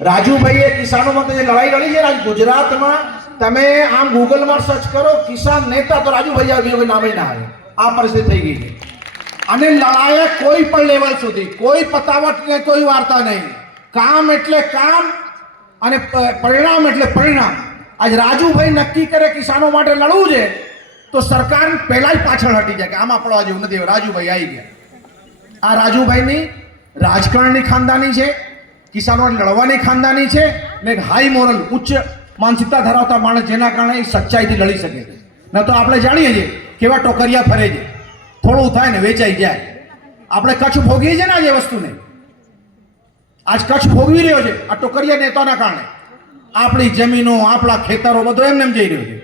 રાજુભાઈએ કિસાનો માટે જે લડાઈ લડી છે ને ગુજરાતમાં, તમે આમ ગૂગલમાં સર્ચ કરો કિસાન નેતા તો રાજુભાઈ આવે, કોઈ નામે ના આવે. આ પરિસ્થિતિ થઈ ગઈ છે. અને લડાઈ કોઈ પણ લેવલ સુધી, કોઈ પતાવટ ને કોઈ વાર્તા નહીં. કામ એટલે કામ અને પરિણામ એટલે પરિણામ. આજ રાજુભાઈ નક્કી કરે કિસાનો માટે લડવું છે તો સરકાર પહેલા પાછળ હટી જાય કે આમાં પડવા જેવું નથી. રાજુભાઈ આવી ગયા. આ રાજુભાઈની રાજકારણની ખાનદાની છે, કિસાનો લડવાની ખાનદાની છે ને હાઈ મોરલ ઉચ્ચ માનસિકતા ધરાવતા માણસ, જેના કારણે એ સચ્ચાઈથી લડી શકે છે. ન તો આપણે જાણીએ છીએ કેવા ટોકરિયા ફરે છે, થોડું થાય ને વેચાઈ જાય. આપણે કચ્છ ભોગીએ છીએ ને આજે વસ્તુને, આજ કચ્છ ભોગવી રહ્યો છે આ ટોકરિયા નેતાના કારણે. આપણી જમીનો, આપણા ખેતરો બધું એમને એમ જઈ રહ્યું છે.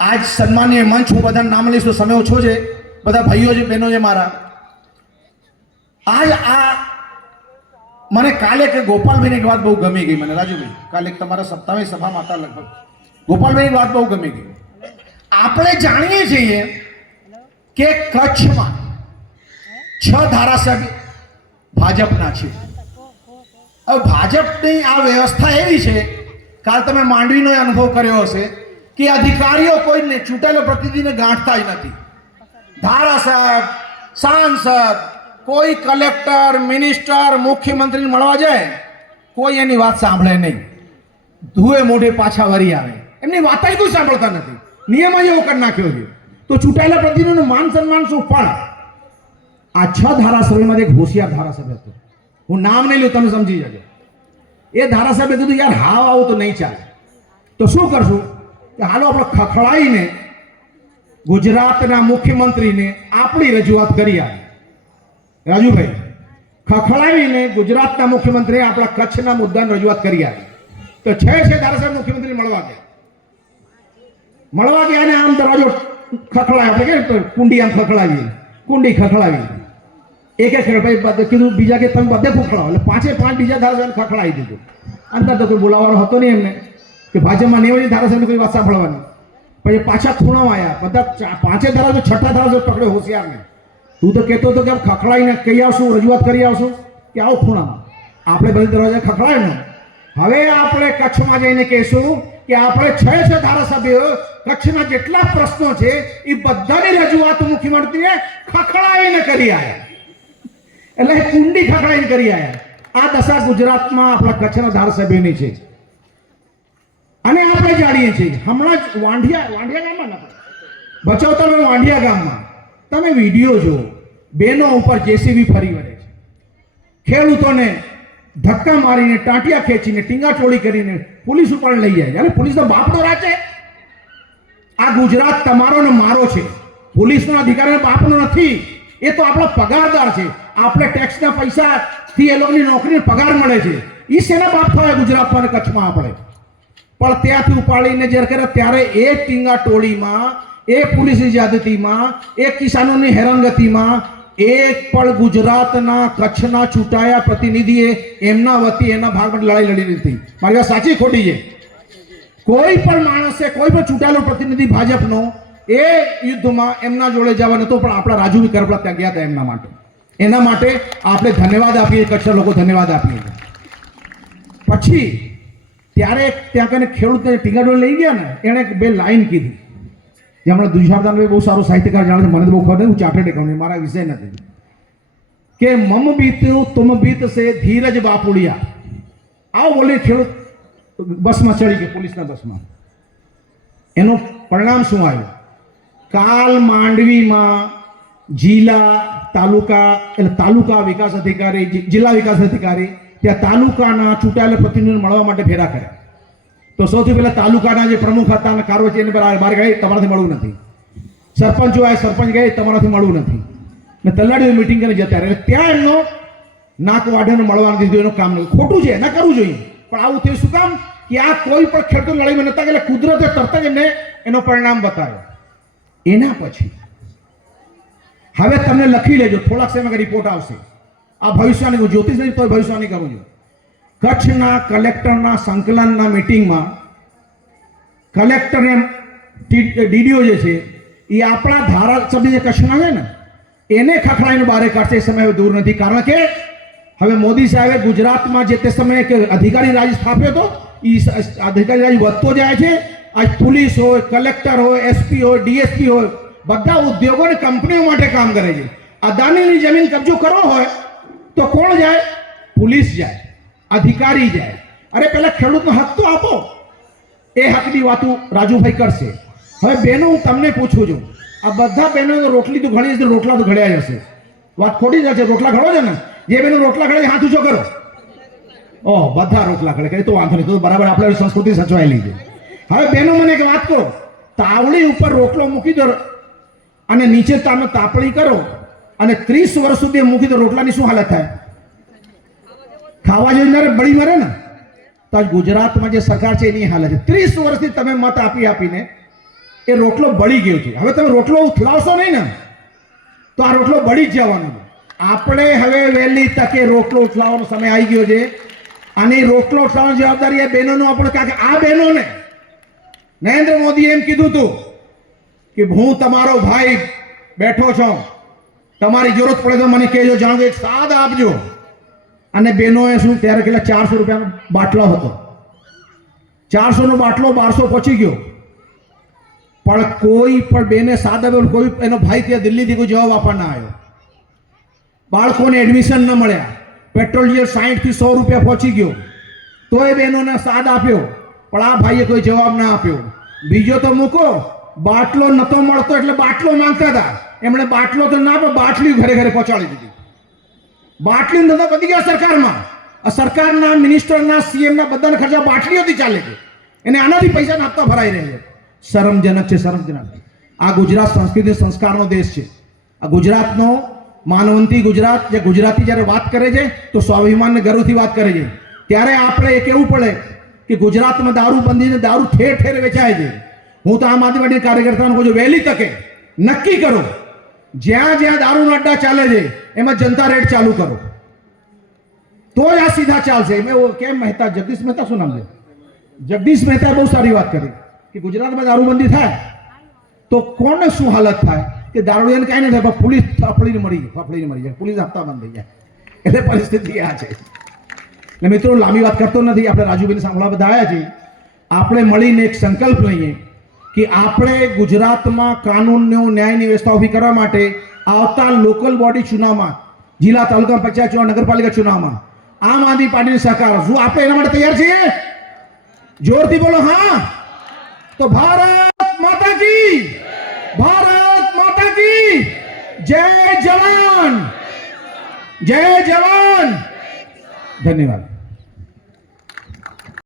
આજ સન્માનીય મંચ, હું બધા નામ લઈશ તો સમય ઓછો છે, બધા ભાઈઓ છે, બહેનો છે મારા. આજ આ મને કાલે કે ગોપાલભાઈની એક વાત બહુ ગમી ગઈ મને. રાજુભાઈ કાલે તમારા 27મી સભામાં હતા લગભગ, ગોપાલભાઈની વાત બહુ ગમી ગઈ. આપણે જાણીએ છીએ કે કચ્છમાં 6 ધારાસભ્ય ભાજપના છે. હવે ભાજપની આ વ્યવસ્થા એવી છે, કાલ તમે માંડવીનો અનુભવ કર્યો હશે કે અધિકારીઓ કોઈને ચૂંટાયેલો પ્રતિનિધિને ગાંઠતા જ નથી. ધારાસભ્ય, સાંસદ, કોઈ કલેક્ટર, મિનિસ્ટર, મુખ્યમંત્રીને મળવા જાય, કોઈ એની વાત સાંભળે નહીં. ધુએ મોઢે પાછા વળી આવે. એમની વાત કોઈ સાંભળતા નથી. નિયમ જ એવો કરી નાખ્યો છે. તો ચૂંટાયેલા પ્રતિનિધિનું માન સન્માન શું? પણ આ 6 ધારાસભ્યમાંથી એક હોશિયાર ધારાસભ્ય હતો, હું નામ નહીં લઉં, તમે સમજી જજો. એ ધારાસભ્ય કીધું યાર હાવ આવું તો નહીં ચાલે. તો શું કરશું કે હાલો આપણે ખખડાઈને ગુજરાતના મુખ્યમંત્રીને આપણી રજૂઆત કરી આવી. રાજુભાઈ ખખડાવીને ગુજરાતના મુખ્યમંત્રીએ આપણા કચ્છના મુદ્દાની રજૂઆત કરી આવી. તો 6 ધારાસભ્ય મુખ્યમંત્રી મળવા ગયા અને આમ દરવાજો ખખડાય, આપણે કે કુંડી આમ ખખડાવી, કુંડી ખખડાવી. એક ભાઈ કીધું બીજા કે તમે બધે ખખડાવો, એટલે 5 બીજા ધારાસભ્યને ખખડાવી દીધું. અંતર તો કોઈ બોલાવવાનો હતો નહીં એમને કે ભાજપમાં નેવની ધારાસભ્યની કોઈ વાત સાંભળવાની. પછી પાછા ખૂણામાં આવ્યા, બધા 5 ધારાસભ્ય 6ઠા ધારાસભ્ય પકડ્યો હોશિયારને. તું તો કહેતો હતો કે ખખડાઈને કહી આવશું, રજૂઆત કરી આવશું કે આવો ખૂણામાં. આપણે બધી દરવાજા ખખડાય ને. હવે આપણે કચ્છમાં જઈને કહેશું કે આપણે 6 ધારાસભ્યો કચ્છના જેટલા પ્રશ્નો છે એ બધાની રજૂઆત મુખ્યમંત્રીએ ખખડાઈને કરી આવ્યા. એટલે કુંડી ખખડાઈને કરી આવ્યા. આ દશા ગુજરાતમાં આપણા કચ્છના ધારાસભ્યોની છે. અને આપણે જાણીએ છીએ હમણાં જ વાંઢિયા ગામમાં ભચાઉ તાલુકાના વાંઢિયા ગામમાં તમે વિડીયો જુઓ, બેનો ઉપર જેસીબી ફરી વળે છે. ખેડૂતોને ધક્કા મારીને, ટાંટિયા ખેંચીને, ટીંગાચોળી કરીને પોલીસ ઉપર લઈ જાય. અને પોલીસનો બાપનો રાજ છે. આ ગુજરાત તમારો ને મારો છે. પોલીસનો અધિકારી બાપનો નથી. એ તો આપણો પગારદાર છે. આપણે ટેક્સના પૈસાથી એ લોકોની નોકરીને પગાર મળે છે. એ શેના બાપ થયા ગુજરાતમાં અને કચ્છમાં આપણે? પણ ત્યાંથી ઉપાડીને જ્યારે કરે ત્યારે એ ટીંગાટોળીમાં, એ પોલીસની જ્યાદતીમાં, એ કિસાનોની હેરાનગતિમાં એક પણ ગુજરાતના કચ્છના ચૂંટાયા પ્રતિનિધિએ એમના વતી એના ભાગ માટે લડાઈ લડી લીધી. મારી વાત સાચી ખોટી છે? કોઈ પણ માણસે, કોઈ પણ ચૂંટાયેલો પ્રતિનિધિ ભાજપનો એ યુદ્ધમાં એમના જોડે જવા નતો, પણ આપણા રાજુભાઈ કરપડા ત્યાં ગયા હતા એમના માટે. એના માટે આપણે ધન્યવાદ આપીએ, કચ્છના લોકો ધન્યવાદ આપીએ. પછી ત્યારે ત્યાં કને ખેડૂતને ટીંગાટોળી લઈ ગયા ને, એણે 2 લાઈન કીધી. જે હમણાં દુશારદાનભાઈ બહુ સારો સાહિત્યકાર જાણે છે, મને તો બહુ ખબર નથી, હું ચાર્ટર્ડ એકાઉન્ટ, મારા વિષય નથી. કે મમ બીતું તુમ બીત સે ધીરજ બાપુડિયા. આવો બોલી ખેડૂત બસમાં ચડી ગયો, પોલીસના બસમાં. એનું પરિણામ શું આવ્યું? કાલ માંડવીમાં જિલ્લા તાલુકા, એટલે તાલુકા વિકાસ અધિકારી, જિલ્લા વિકાસ અધિકારી ત્યાં તાલુકાના ચૂંટાયેલા પ્રતિનિધિને મળવા માટે ફેરા કર્યા. તો સૌથી પહેલા તાલુકાના જે પ્રમુખ હતા અને કારોબારી એને બહાર ગઈ, તમારાથી મળવું નથી. સરપંચો આ સરપંચ ગઈ, તમારાથી મળવું નથી. ને તલાટીઓ મિટિંગ કરીને જતા રહે. ત્યાં એમનો નાક વાઢીને મળવાનું દીધું. એનું કામ નહીં, ખોટું છે, ના કરવું જોઈએ. પણ આવું થયું શું કામ? કે આ કોઈ પણ ખેડૂત લડાઈમાં નતા, એટલે કુદરતે તરત જ એમને એનો પરિણામ બતાવ્યો. એના પછી હવે તમને લખી લેજો, થોડાક સમયમાં રિપોર્ટ આવશે. આ ભવિષ્યની જ્યોતિષ નહીં તો ભવિષ્યની કરું છું. કચ્છના કલેક્ટરના સંકલનના મિટિંગમાં કલેક્ટરને ડીડીઓ જે છે એ આપણા ધારાસભ્ય જે કચ્છના છે ને એને ખખડાઈને બહાર કાઢશે. એ સમય દૂર નથી. કારણ કે હવે મોદી સાહેબે ગુજરાતમાં જે તે સમયે એક અધિકારી રાજ સ્થાપ્યો હતો, એ અધિકારી રાજ વધતો જાય છે. આજ પોલીસ હોય, કલેક્ટર હોય, એસપી હોય, ડીએસપી હોય, બધા ઉદ્યોગો અને કંપનીઓ માટે કામ કરે છે. અદાણીની જમીન કબજો કરવો હોય તો કોણ જાય? પોલીસ જાય, અધિકારી જાય. અરે પેલા ખેડૂતનો હક તો આપો. એ હકની વાતો રાજુભાઈ કરશે. હવે બહેનો, હું તમને પૂછું છું, આ બધા બહેનો રોટલી તો ઘણી હશે, રોટલા તો ઘડ્યા જશે. વાત ખોટી જશે. રોટલા ઘડો છે ને, જે બહેનો રોટલા ઘડે હાથ ઊંચો કરો. ઓહ, બધા રોટલા ઘડે તો વાંધો નહીં, તો બરાબર આપણે સંસ્કૃતિ સચવાયેલી છે. હવે બહેનો, મને એક વાત કહો, તાવડી ઉપર રોટલો મૂકી દો અને નીચે તમે તાપણી કરો અને 30 વર્ષ સુધી મૂકી દો, રોટલાની શું હાલત થાય? ખાવા જોઈએ બળી મરે ને. તો આજ ગુજરાતમાં જે સરકાર છે એની હાલત છે. 30 વર્ષથી તમે મત આપીને એ રોટલો બળી ગયો છે. હવે તમે રોટલો ઉથલાવશો નહીં ને તો આ રોટલો બળી જ જવાનો છે. આપણે હવે વહેલી તકે રોટલો ઉથલાવવાનો સમય આવી ગયો છે. અને રોટલો ઉથલાવવાની જવાબદારી એ બહેનોનું આપણે, કારણ કે આ બહેનોને નરેન્દ્ર મોદીએ એમ કીધું હતું કે હું તમારો ભાઈ બેઠો છું, તમારી જરૂરત પડે તો મને કહેજો, જાણો એક સાદ આપજો. અને બહેનોએ શું, ત્યારે કેટલા 400 રૂપિયાનો બાટલો હતો. 400 નો બાટલો 1200 પહોંચી ગયો. પણ કોઈ પણ બેને સાદ આપ્યો, કોઈ એનો ભાઈ ત્યાં દિલ્હીથી કોઈ જવાબ આપવા ના આવ્યો. બાળકોને એડમિશન ન મળ્યા. પેટ્રોલ ડીઝલ 60 થી 100 રૂપિયા પહોંચી ગયો. તોય બહેનોને સાદ આપ્યો, પણ આ ભાઈએ કોઈ જવાબ ના આપ્યો. બીજો તો મૂકો, બાટલો નતો મળતો એટલે બાટલો માંગતા હતા. એમણે બાટલો તો ના, પણ બાટલી ઘરે ઘરે પહોંચાડી દીધી. બાટલી ધંધા વધી ગયા સરકારમાં. આ સરકારના મિનિસ્ટરના, સીએમના બધાના ખર્ચા બાટલીઓથી ચાલે છે. એને આનાથી પૈસા આપતા ભરાઈ રહે છે. શરમજનક છે, શરમજનક. આ ગુજરાત સંસ્કૃતિ સંસ્કારનો દેશ છે. આ ગુજરાતનો માનવંતી ગુજરાત, જે ગુજરાતી જ્યારે વાત કરે છે તો સ્વાભિમાન ગર્વથી વાત કરે છે. ત્યારે આપણે એ કહેવું પડે કે ગુજરાતમાં દારૂબંધીને દારૂ ઠેર ઠેર વેચાય છે. હું તો આમ આદમી પાર્ટી કાર્યકર્તાઓને કહું છું, વહેલી તકે નક્કી કરો, જ્યાં જ્યાં દારૂના અડ્ડા ચાલે છે એમાં જનતા રેડ ચાલુ કરો, તો જ આ સીધા ચાલશે. મેં કેમ મહેતા, જગદીશ મહેતા શું નામ છે? જગદીશ મહેતા બહુ સારી વાત કરી કે ગુજરાતમાં દારૂબંધી થાય તો કોને શું હાલત થાય કે દારૂડિયાને કાંઈ નહીં થાય, પણ પોલીસ ફફડીને મરી જાય, પોલીસ હપ્તા બંધ થઈ જાય. એટલે પરિસ્થિતિ આ છે. એટલે મિત્રો, લાંબી વાત કરતો નથી. આપણે રાજુભાઈને સાંભળવા બધા આવ્યા છીએ. આપણે મળીને એક સંકલ્પ લઈએ કે આપણે ગુજરાતમાં કાનૂનનો, ન્યાયની વ્યવસ્થા ઊભી કરવા માટે આવતા લોકલ બોડી ચુનાવમાં, જિલ્લા, તાલુકા પંચાયત ચુનાવ, નગરપાલિકા ચુનાવમાં આમ આદમી પાર્ટીની સહકાર, શું આપણે એના માટે તૈયાર છીએ? જોરથી બોલો હા. તો ભારત માતા કી, ભારત માતા કી જય જવાન, જય જવાન. ધન્યવાદ.